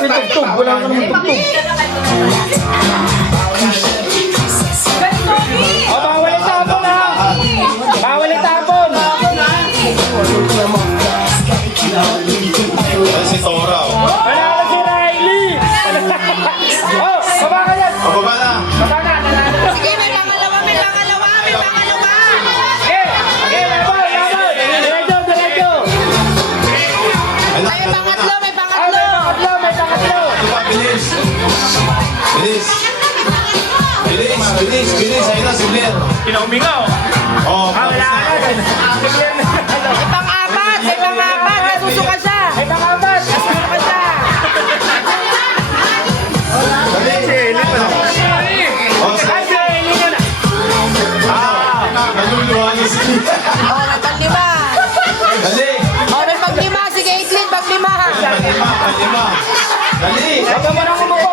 May tugtog. Wala ka naman tugtog. Oh, bawal itapon ha. Bawal itapon. Si Tora. Panalo si Riley. Oh, baba ka yan. Pababa na. Baba na. Sige, may pangalawa, may pangalawa, may pangalawa. Okay, okay, laban, laban. Diretso. May pangatlo, may pangatlo. May pangatlo. Bilis. Bilis. Bilis. Ayun na, si Blair. Pinaumingaw. Oh, Wala ka. May pang-apat, may pang-apat. Nasusuka siya. May pangapat. Nasusuka siya. Oh, Ay, si Eli yun. naluluwa niya si Oh, may pang-lima. Dali. Oh, may pang-lima. Sige, Itlin, pang-lima. Palima. Dali. Huwag ka mo nang umupo.